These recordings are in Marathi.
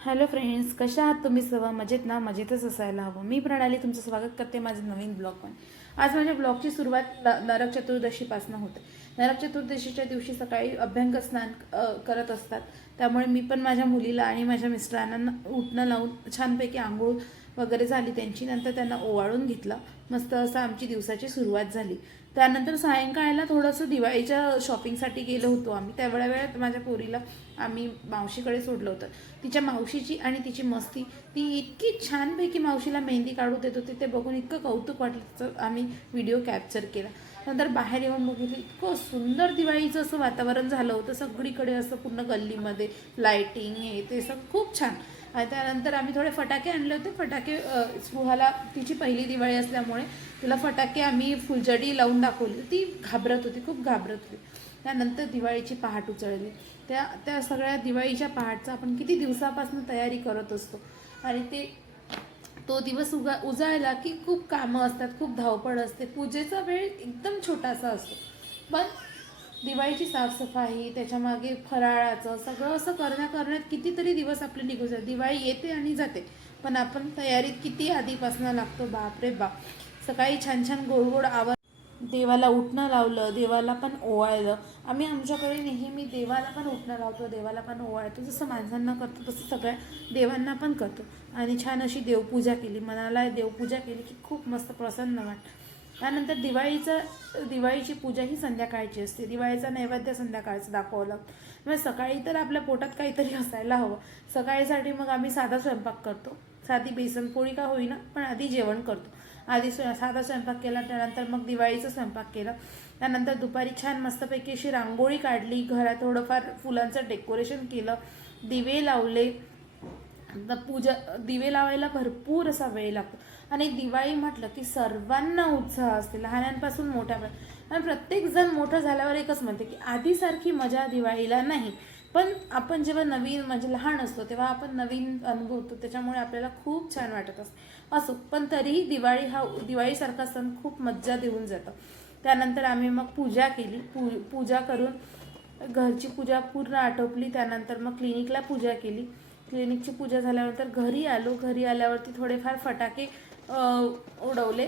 हॅलो फ्रेंड्स कशा आहात तुम्ही सर्व? मजेत ना? मजेतच असायला हवं. मी प्रणाली तुमचं स्वागत करते माझं नवीन ब्लॉग पण आज माझ्या ब्लॉगची सुरुवात नरक चतुर्दशीपासून होते. नरक चतुर्दशीच्या दिवशी सकाळी अभ्यंग स्नान करत असतात. त्यामुळे मी पण माझ्या मुलीला आणि माझ्या मिस्टरांना उठणं लावून छानपैकी आंघोळ वगैरे झाली त्यांची नंतर त्यांना ओवाळून घेतलं. मस्त असं आमची दिवसाची सुरुवात झाली. त्यानंतर सायंकाळला थोडंसं दिवाळीच्या शॉपिंगसाठी गेलो होतो आम्ही. त्यावेळा वेळात माझ्या पोरीला आम्ही मावशीकडे सोडलं होतं. तिच्या मावशीची आणि तिची मस्ती ती इतकी छानपैकी मावशीला मेहंदी काढू देत होती. ते बघून इतकं कौतुक वाटलं त्याचं आम्ही व्हिडिओ कॅप्चर केला. नंतर बाहेर येऊन बघितलं इतकं सुंदर दिवाळीचं असं वातावरण झालं होतं. सगळीकडे असं पूर्ण गल्लीमध्ये लाईटिंग हे ते सगळं खूप छान. त्यानंतर आम्ही थोडे फटाके आणले होते. फटाके अ, स्पृहाला तिची पहिली दिवाळी असल्यामुळे तिला फटाके आम्ही फुलझडी लावून दाखवली. ती घाबरत होती खूप घाबरत होती. त्यानंतर दिवाळीची पहाट उचळली त्या त्या सगळ्या दिवाळीच्या पहाटचा आपण किती दिवसापासून तयारी करत असतो. आणि ते तो दिवस उगा उजाळला की खूप कामं असतात खूप धावपळ असते. पूजेचा वेळ एकदम छोटासा असतो. पण दिवाळीची साफसफाई त्याच्यामागे फराळाचं सगळं असं करण्या करण्यात कितीतरी दिवस आपले निघून जातात. दिवाळी येते आणि जाते. पण आपण तयारीत किती आधीपासून लागतो? बापरे बाप. सकाळी छान छान गोड गोड आवर देवाला उठणं लावलं देवाला पण ओवाळलं. आम्ही आमच्याकडे नेहमी देवाला पण उठणं लावतो देवाला पण ओवाळतो. जसं माणसांना करतो तसं सगळ्या देवांना पण करतो. आणि छान अशी देवपूजा केली. मनाला देवपूजा केली की खूप मस्त प्रसन्न वाटतं. त्यानंतर दिवाळीचं दिवाळीची पूजा ही संध्याकाळची असते. दिवाळीचा नैवेद्य संध्याकाळचं दाखवलं. म्हणजे सकाळी तर आपल्या पोटात काहीतरी असायला हवं. सकाळीसाठी मग आम्ही साधा स्वयंपाक करतो. साधी बेसन पोळी का होईना पण आधी जेवण करतो. आधी स्व साधा स्वयंपाक केला त्यानंतर मग दिवाळीचा स्वयंपाक केला. त्यानंतर दुपारी छान मस्तपैकी अशी रांगोळी काढली. घरात थोडंफार फुलांचं डेकोरेशन केलं. दिवे लावले. आता पूजा दिवे लावायला भरपूर असा वेळ लागतो. आणि दिवाळी म्हटलं की सर्वांना उत्साह असते लहानांपासून मोठ्यापर्यंत आणि प्रत्येक जण मोठं झाल्यावर एकच म्हणते की आधीसारखी मजा दिवाळीला नाही. पण आपण जेव्हा नवीन म्हणजे लहान असतो तेव्हा आपण नवीन अनुभवतो त्याच्यामुळे आपल्याला खूप छान वाटत असतं. असो पण तरीही दिवाळी हा दिवाळीसारखा सण खूप मज्जा देऊन जातं. त्यानंतर आम्ही मग पूजा केली. पू पूजा करून घरची पूजा पूर्ण आटोपली. त्यानंतर मग क्लिनिकला पूजा केली. क्लिनिकची पूजा झाल्यानंतर घरी आलो. घरी आल्यावरती थोडेफार फटाके उडवले.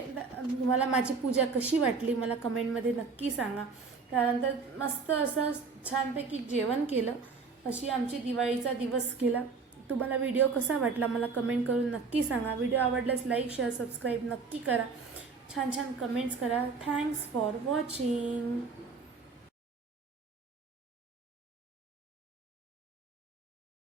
तुम्हाला माझी पूजा कशी वाटली मला कमेंटमध्ये नक्की सांगा. त्यानंतर मस्त असं छानपैकी जेवण केलं. अशी आमची दिवाळीचा दिवस केला तुम्हाला व्हिडिओ कसा वाटला मला कमेंट करून नक्की सांगा. व्हिडिओ आवडल्यास लाईक शेअर सबस्क्राईब नक्की करा. छान छान कमेंट्स करा. Thanks for watching.